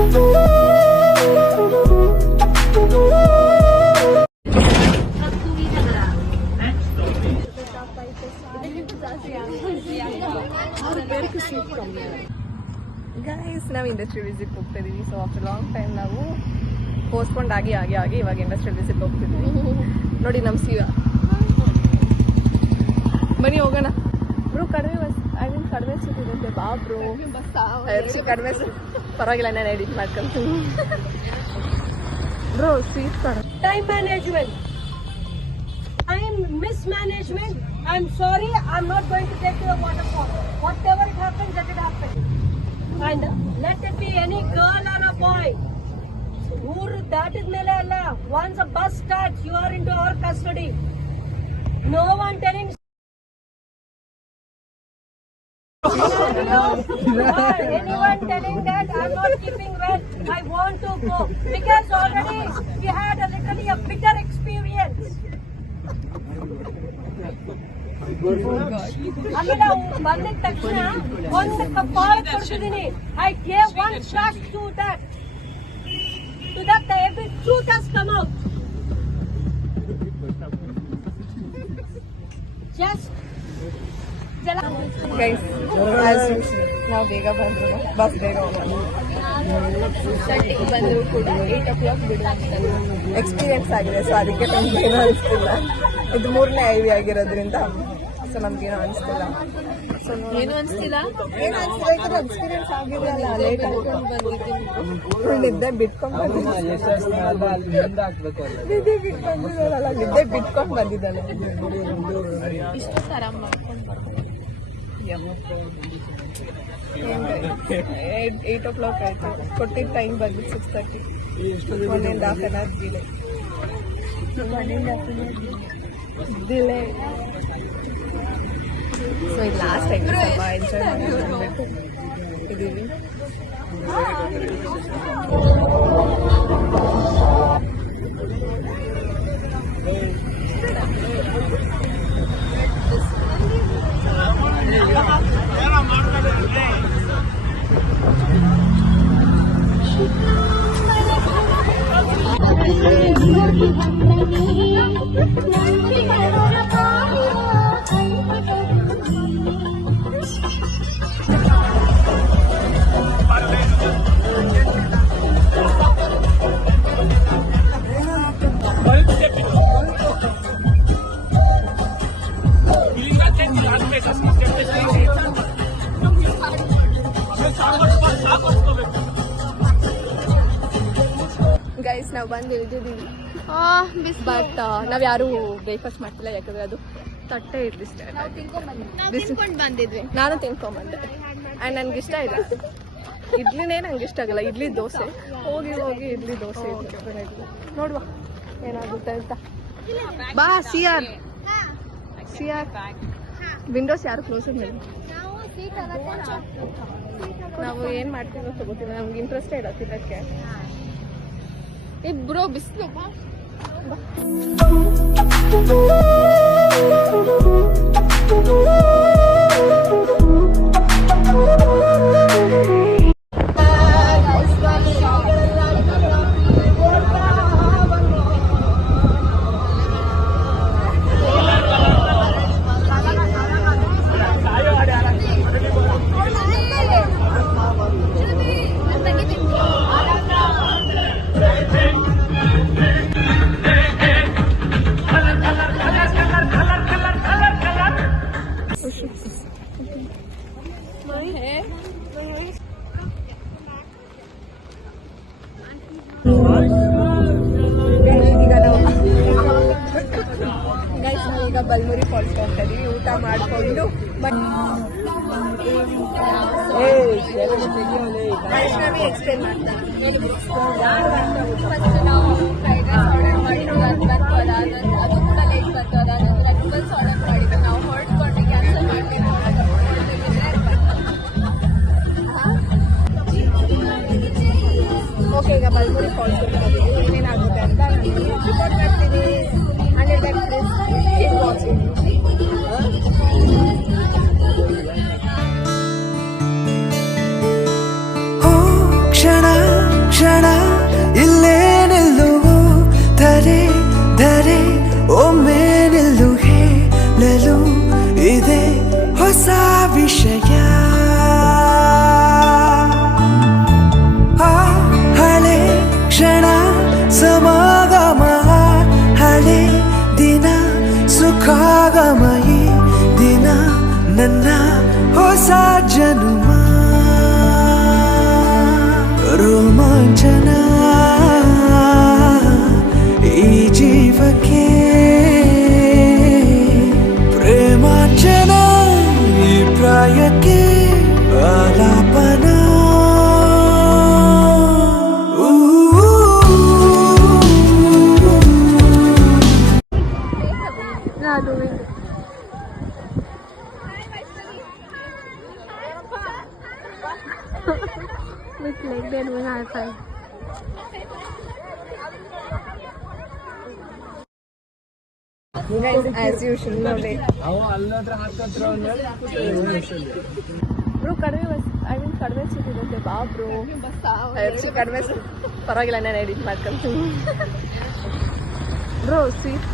Guys ನಾವು industrial visit ಹೋಗ್ತಾ ಇದೀವಿ. ಸೊ ಆಫ್ಟರ್ ಲಾಂಗ್ ಟೈಮ್ ನಾವು ಪೋಸ್ಟ್ಪೋಂಡ್ ಆಗಿ ಇವಾಗ ಇಂಡಸ್ಟ್ರಿಯಲ್ ವಿಸಿಟ್ ಹೋಗ್ತಿದ್ವಿ. ನೋಡಿ ನಮ್ಮ ಶಿವ, ಬನ್ನಿ ಹೋಗೋಣ ಬ್ರೋ. ಕಡಿಮೆ ಸಿಗುತ್ತೆ ಬಾ ಬ್ರೋ. ಕಡಿಮೆ ಪರವಾಗಿಲ್ಲ, ನಾನು ಎಡಿಟ್ ಮಾಡ್ಕೊಂತೀನಿ bro. Seat time management, time mismanagement. I'm sorry, I'm not going to take to the waterfall. Whatever it happens, let it happen. And let it be any girl or a boy. That is mele alla. Once a bus starts, you are into our custody. No one telling anyone telling that I'm not keeping well, I want to go, because already we had literally a bitter experience. ಆಮೇಲೆ ಬಂದಿದ ತಕ್ಷಣ ಒಂದು ಕಪಾಳ ಕೊಡ್ತಿದ್ದೀನಿ. I gave one shot to that every truth has come out. Just guys ನಾವು ಬೇಗ ಬಂದ್ರು, bus ಬೇಗ ಬಂದ್ರು ಕೂಡ 8 o'clock ಬಿಡುವಂತದ್ದು ಎಕ್ಸ್ಪೀರಿಯನ್ಸ್ ಆಗಿದೆ. ಸೊ ಅದಕ್ಕೆ ನಮ್ಗೆ ಏನೂ ಅನಿಸ್ತಿಲ್ಲ. ಇದು 3ನೇ ಐವಿ ಆಗಿರೋದ್ರಿಂದ ಸೊ ನಮ್ಗೇನು ಅನಿಸ್ತಿಲ್ಲ. ಸೊ ಏನು ಅನಿಸ್ತಿಲ್ಲ, ಯಾಕಂದ್ರೆ ಎಕ್ಸ್ಪೀರಿಯನ್ಸ್ ಆಗಿದೆಯಲ್ಲ. ಲೇಟ್ ಆಗಿ ನಿದ್ದೆ ಬಿಟ್ಕೊಂಡು ಬಂದಿದ್ದಾನೆ. ಇಷ್ಟು ಆರಾಮ್ ಮಾಡ್ಕೊಂಡು 8 o'clock ಆಯಿತು. ಕೊಟ್ಟಿದ್ದ ಟೈಮ್ ಬಂದು 6:30. 1.5 hour ಡಿಲೇ. ಸೊ ಇದು ಲಾಸ್ಟ್ ಟೈಮ್ ಸ್ವಲ್ಪ ಎಂಜಾಯ್ ಮಾಡ್ಬಿಟ್ಟು ಇದ್ದೀವಿ. ಗೈಸ್ ನಾವು ಬಂದು ಇಳಿದಿದ್ದೀವಿ. ಬಟ್ ನಾವು ಯಾರು ಬ್ರೇಕ್ಫಾಸ್ಟ್ ಮಾಡ್ತಿಲ್ಲ, ಯಾಕಂದ್ರೆ ಅದು ತಟ್ಟೆ ಇಡ್ಲಿ ಸ್ಟಾರ್ಟ್ ಬಂದಿದ್ವಿ. ನಾನು ತಿನ್ಕೊಂಬಂದೆ. ಆ್ಯಂಡ್ ನನಗೆ ಇಷ್ಟ ಇಲ್ಲ ಇಡ್ಲಿನೇ, ನಂಗೆ ಇಷ್ಟ ಆಗಲ್ಲ ಇಡ್ಲಿ ದೋಸೆ. ಹೋಗಿ ಇಡ್ಲಿ ದೋಸೆ ನೋಡುವ ಏನಾಗುತ್ತೆ ಅಂತ. ಬಾ ಸಿಆರ್ ವಿಂಡೋಸ್ ಯಾರು ಕ್ಲೋಸ್ ಮಾಡಿ. ನಾವು ಏನು ಮಾಡ್ತೀವೋ ತಗೋತೀವಿ, ನಮ್ಗೆ ಇಂಟ್ರೆಸ್ಟೇ ಇಲ್ಲ ತಿನ್ನಕ್ಕೆ. ಬ್ರೋ ಬಿಸಿಲು ಈಗ ಬಲ್ಮುರಿ ಫಾಲ್ಸ್ ಹೋಗ್ತಾ ಇದೀವಿ. ಊಟ ಮಾಡಿಕೊಂಡು ವೈಷ್ಣವಿ ಎಕ್ಸ್ಟೆಂಡ್ ಮಾಡ್ತಾರೆ. ನಾವು ಫ್ರೈಡ್ ರೈಸ್ ಆರ್ಡರ್ ಮಾಡಿ ಅದು ಬರ್ತಲ್ಲ, ಅದು ಕೂಡ ಲೇಟ್ ಬರ್ತಲ್ಲ. ಅದೊಂದು ರೆಕ್ಬಲ್ಸ್ ಆರ್ಡರ್ ಮಾಡಿದ್ದು ನಾವು ಹೊರಡ್ಕೊಂಡು ಕ್ಯಾನ್ಸಲ್ ಮಾಡ್ತೀವಿ. ಓಕೆ, ಈಗ ಬಲ್ಮುರಿ ಫಾಲ್ಸ್ ಹೋಗ್ತಾ ಇದೀವಿ. ಏನೇನಾಗುತ್ತೆ ಅಂತ ರಿಪೋರ್ಟ್ ಮಾಡ್ತೀನಿ. ಕ್ಷಣ ವಿಷಯ ಆ ಹಳೆ ಕ್ಷಣ ಸಮಾಗಮ ಹಳೆ ದಿನ ಸುಖಾಗಮಯಿ ದಿನ ನನ್ನ ಹೊಸ ಜನುಮ ರೋಮಾಂಚನ ಈ ಜೀವಕ್ಕೆ ಪ್ರೇಮಾಂಚನ ಈ ಪ್ರಾಯಕ್ಕೆ ಆಲಾಪನ with leg bend when I find. Guys, as usual, no day. Bro, ಕಡಿಮೆ ಸೀಟ್ ಇರುತ್ತೆ ಬಾ ಬ್ರೋ. ಕಡಿಮೆ ಪರವಾಗಿಲ್ಲ, ನಾನು ಎಡಿಟ್ ಮಾಡ್ಕೊಂತೀನಿ ಬ್ರೋ. ಸೀಟ್